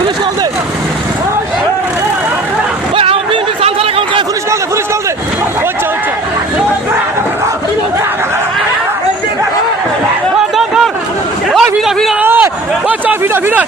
police call দে ওই আমি সালসালা count করে পুলিশ কল দে আচ্ছা ওই ভিড়া ওই চা ভিড়া